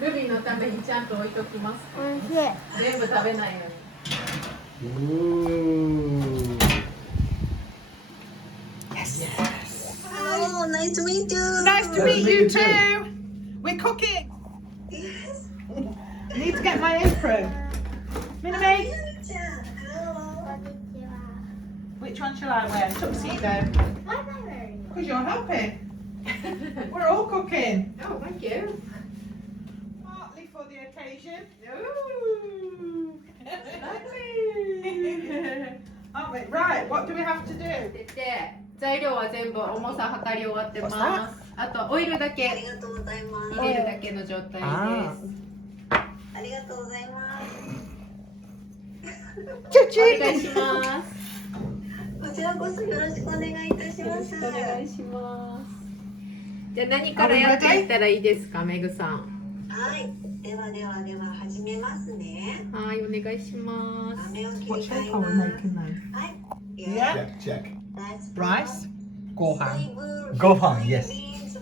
ルビーのためにちゃんと置いときます。おいしい。全部食べないのに。Oh, nice to meet you. Nice to meet you too. We're cooking. I need to get my apron. Minnie, which one shall I wear? Tuxedo. Why am I wearing Because you're helping. We're all cooking. Oh, thank you. Partly for the occasion. Ooh. Aren't we? Right, what do we have to do? で、材料は全部重さ測り終わってます。あとオイルだありけがとうございます。入れるだけの状態です。あありがとうございます。お願いします。こちらこそよろしくお願いいたします。お願いします。じゃあ何からやっていったらいいですか、めぐさん。はい。では始めますね。はい、お願いします。豆を切 What り替 shape え are ま we す。 making then? はい。 Yeah. Check. Rice? Gohan. Gohan, yes.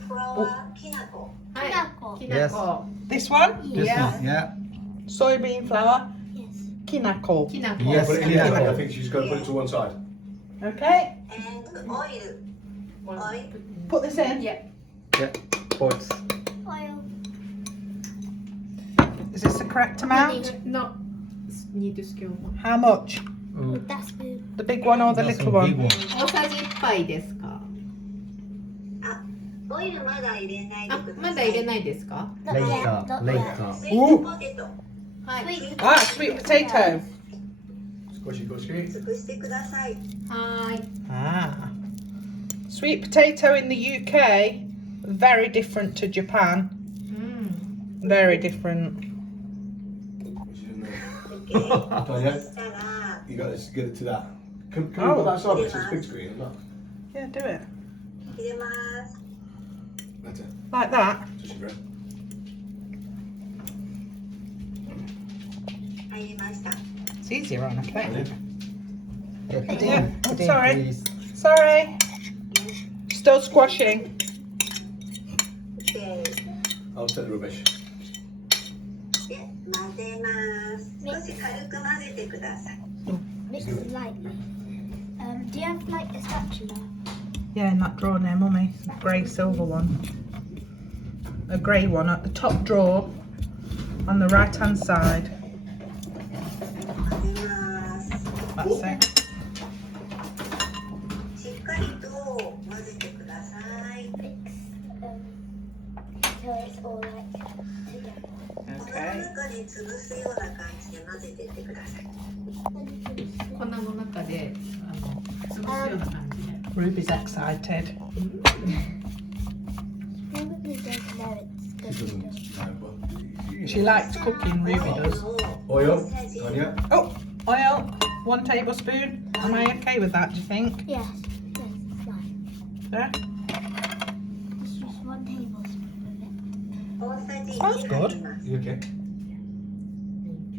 フラワー、きな粉。はい、き Yes. なこ。 This one? This Yeah. one, yeah. Soybean flour. Yes. Kinako. きなこ。 Yes. Put it in the bag. I think she's got to put it to one side. Okay. And オイル。オイル。 Put this in. Yeah. Yeah. Points. Oil. Is this the correct amount? No. Need to scale. How much? With that spoon. The big one or the That's little a big one? one. 大さじ1杯ですか。オイルまだ入れないであ、ください。まだ入れないですか。 Not Later. yet. Not yet. Later. スイートポテト。はい。 Sweet Ah, sweet potato. Squishy, squishy. 尽くしてください。はーい。 Ah. Sweet potato in the UK, very different to Japan. うん。 Very different. Which is in there. OK。 Done, yeah? そしたら、 You got to get it to that. Can Oh. we put that aside because it's big screen? Look. Yeah, do it. 入れます。 That's it. Like that. Just your bread. 入りました。 It's easier on a plate. Yeah. Yeah. Put in, Sorry. please. Sorry. Still squashing. OK。 I'll take the rubbish. で、混ぜます。少し軽く混ぜてください。 Mix it lightly. Do you have like a spatula? Yeah, in that drawer there, Mummy. Grey silver one. A grey one at the top drawer on the right hand side. 混ぜます。 That's it. しっかりと混ぜてください。 Mix till it's all like together. この Okay. 中で潰すような感じで混ぜてってください。粉の中で潰すような感じで。 Ruby's excited. Probably doesn't know it's She good. doesn't know, but She likes cooking, Ruby does. Oil. On you. Oh, oil, 1 tablespoon. Am I okay with that, do you think? Yes. Yes, it's fine. Yeah? It's just 1 tablespoon of it. 大さじ Sounds 1 good. 入ります。 You okay?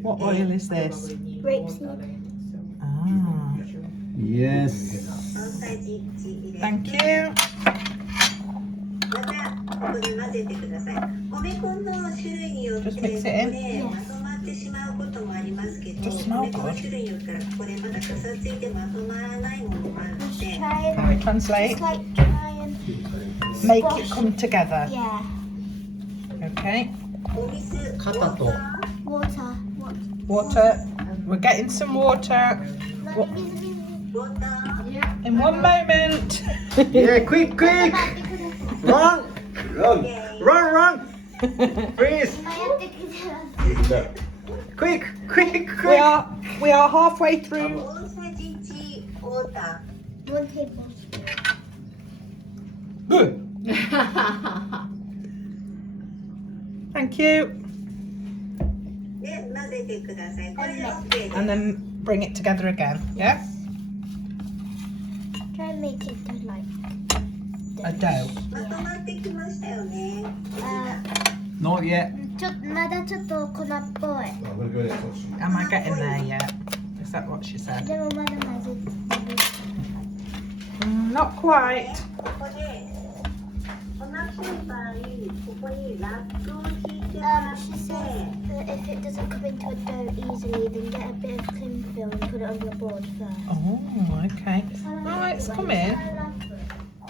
What oil is this? Grapeseed. Ah, Yes. 大さじ1入れて。 thank you. またここで混ぜてください。米粉の種類によって Just こ mix こ it で in. まとまってしまうこともありますけど、 Just smell 米粉の good. 種類によってはここでまだかさついてまとまらないものもあるの Just で、 try Can we and translate? just like try and Make squash. it come together. Yeah. Okay. お水、肩と Water. Water. We're getting some water ウォーター、 in one moment. Yeah, quick, quick. Run, Run. run, run. Freeze. No. Quick, quick, We quick. are halfway through. 大さじ1ウォータ 1 tablespoon. Good. Thank you. ーで混ぜてください。これで OK です And。then bring it together again. Yeah? Try and make it to like A dough. まとまってきましたよね。 Not yet. まだちょっと粉っぽい。 I'm going to go in and put some. Am I getting there yet? Is that what she said? でもまだ混ぜ Not quite. ここで粉っぽい場合、ここにラップを敷いてもらっ She says that if it doesn't come into a dough easily, then get a bit of cling film and put it on your board first. Oh, okay. Right, it's come in.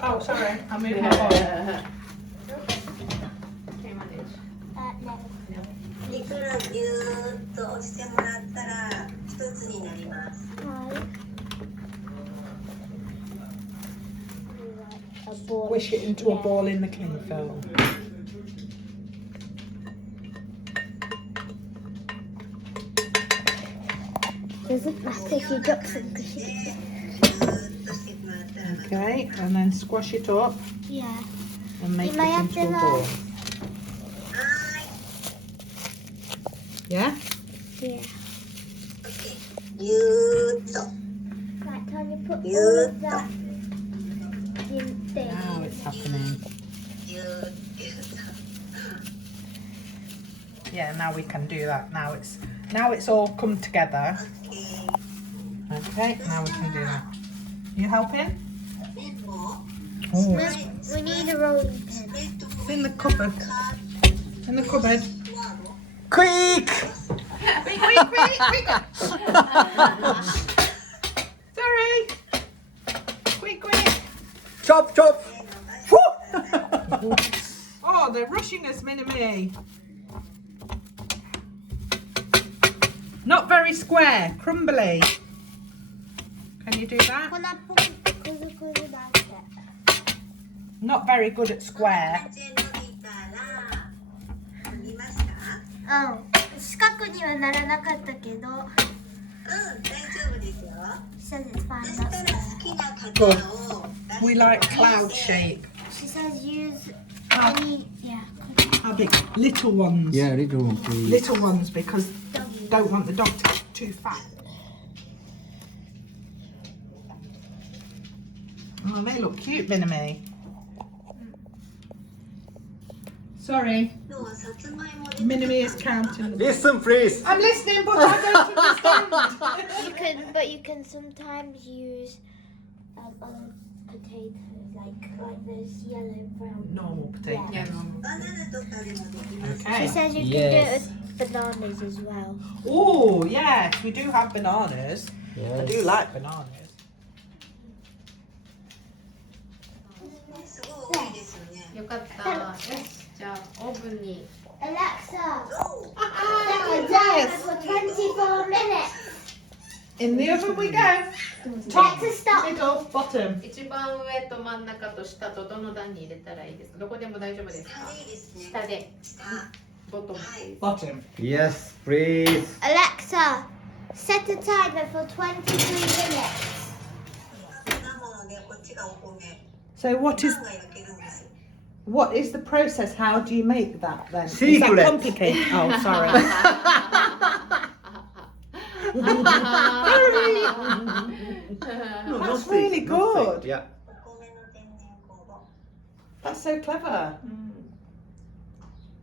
Oh, sorry, I moved my board. Can you manage? No. いくらぎゅーっと押してもらったら一つになります。Right. A ball. Squish it into a Yeah. ball in the cling film. Doesn't matter if you drop some cushion. ぎゅーっとしてもらったらまた Okay, and then squash it up Yeah. and make You might it have into a to, ball. は Yeah? Yeah. ーい。ぎゅーっと Right, Tanya, put You all of that in there. Now it's happening. ぎゅーっぎゅーっと。 Yeah, now we can do that. Now it's all come together. Okay, now we can do that. You helping? 麺を Oh, We need a rolling pin. it's in the cupboard. In the cupboard. Quick! Sorry. Quick. Chop, chop! Oh, they're rushing us, Minnie. Not very square, crumbly. Can you do that? Not very good at square. 完全伸びたら伸びました？四角にはならなかったけど、大丈夫ですよ。 she says it's fine. そしたら That's 好きな型を出して We like cloud shape. She says use Ah. any, yeah. How big? Little ones. Yeah, little one, please. Little ones because don't want the dog to get too fat. Oh, they look cute, Minnie. Sorry, のはさつまいもで Minnie is counting. Listen, please. I'm listening, but I don't understand. But you can sometimes use other potatoes like those yellow brown. Normal potato. Yeah, no. バナナとかでもできます。 She Okay. says you can Yes. do it with bananas as well. Oh, yes, we do have bananas. I do Yes. like bananas. すごい多いですよね。よかった。よし、じゃあオーブンに。 Alexa, お Yes. for 24 minutes. In the oven we go. Top to stop. Middle, bottom. 一番上と真ん中と下とどの段に入れたらいいですか？どこでも大丈夫ですか？下でいいですね。下で。下。ボトム。はい。 Bottom. Yes, please. Alexa, set a timer for 23 minutes. 果物でこっちがお米。 So what パ is ンが焼けるんですよ。 what is the process? How do you make that then? Is Secret. that complicated? Oh, sorry. No, That's not really thick, not good. thick, Yeah. お米の天然酵母。 That's so clever.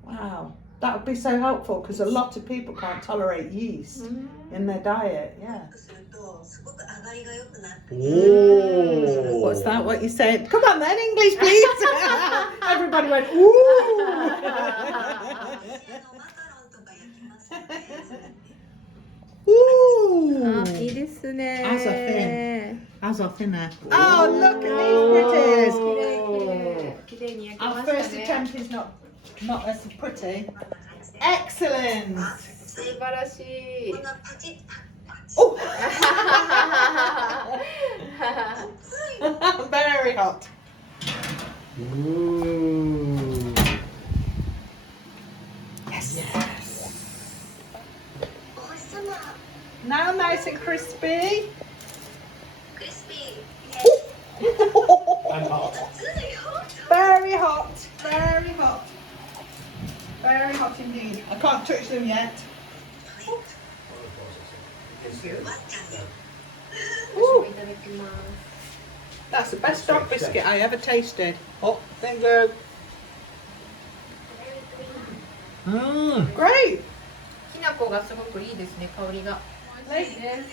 Wow. That would be so helpful because a lot of people can't tolerate yeast in their diet. Yeah. するとすごく上がりが良くなって。 Oh. What's that? What you saying? Come on then, English, please. Everybody went, ooh. マカロンとか焼きますよね。 Ooh. いいですね。 As a As our thinner. Oh, look at these pretties. 綺麗に焼け Our ました first ね。 attempt is not as pretty. Excellent. 素晴らしいこん。なパチッパチッ。 Oh. Very hot. Ooh. Yes. お星様。 Now nice and crispy. クリスピ I'm hot. ー。熱いよ。 Very hot. Very hot. Very hot indeed. I can't touch them yet. ワッちゃんだよ。私もいただきます。 That's the best dog biscuit I ever tasted. Oh, thank you. Mmm. Great. きな粉がすごくいいですね、香りが。美味しいです。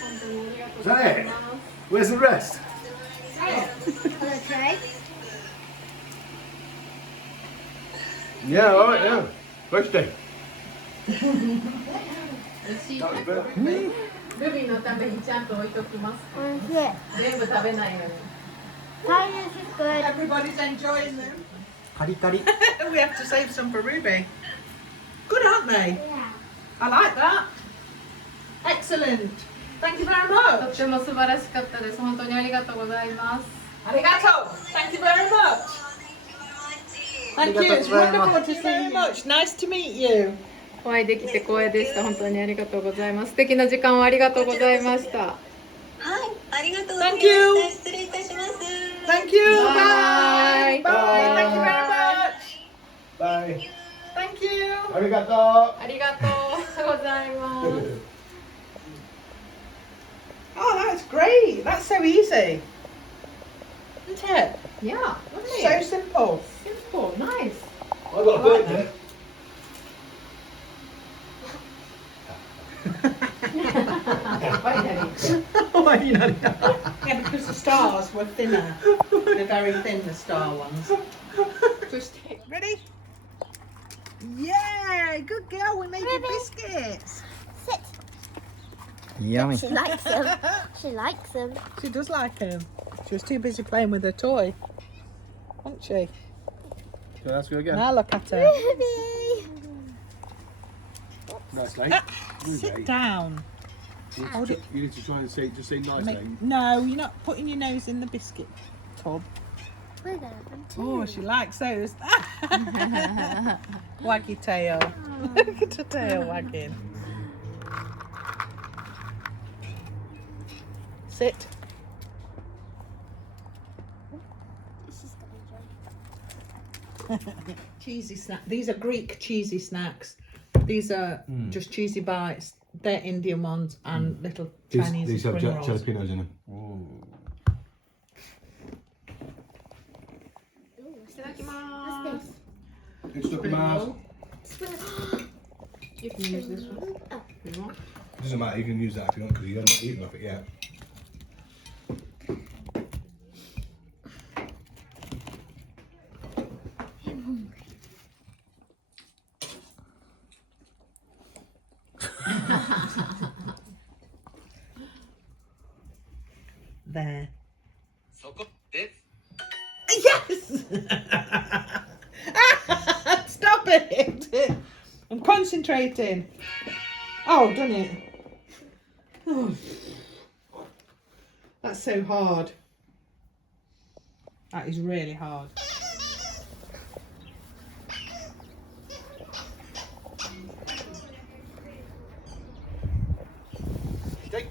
本当にありがとうございます。 Where's the rest? Okay. Yeah, all right, yeah. Tasty. 美味しい。ルビーのためにちゃんと置いときます。 Yeah. 全部食べないのに。 Titus is good. Everybody's enjoying them. カリカリ。 We have to save some for Ruby. Good, aren't they? Yeah. I like that. Excellent. Thank you very と much. っても素晴らしかったです。本当にありがとうございます。 Arigato. Thank you very much. Thank you. It's wonderful to see you very much. Nice to meet you. お会いできて光栄でした。本当にありがとうございます。素敵な時間をありがとうございました。はい、ありがとうございま Thank you. した。失礼いたします。 Thank you. Bye. Bye. Thank you very much. Bye. Thank you. Arigato. ありがとうございます。 Oh, that's great. That's so easy. Isn't it? Yeah, So simple. simple, nice. I got a birthday. Finally. Yeah, because the stars were thinner. They're very thin, the star ones. Ready? Yeah, good girl. We made you biscuits. Sit. Yummy. She likes them. She likes them. She does like them. She was too busy playing with her toy, wasn't she? So let's go again. Now look at her. Ruby. Nice, mate. Sit down. Hold it. You need to try and say, just say nice, mate. No, you're not putting your nose in the biscuit tub. We're gonna have them too. Oh, she likes those. Waggy tail. Look at her tail wagging. Sit. She's gonna enjoy. Cheesy snack. These are Greek cheesy snacks. These are just cheesy bites. They're Indian ones and little Chinese These have spring rolls. jalapenos in them. Ooh, what's this? It's not Mars. You can use this one. If you want. Doesn't matter, you can use that if you want because you're not eating off it yet. There. Yes! Stop it! I'm concentrating. Oh, done it. Oh. That's so hard. That is really hard. Okay.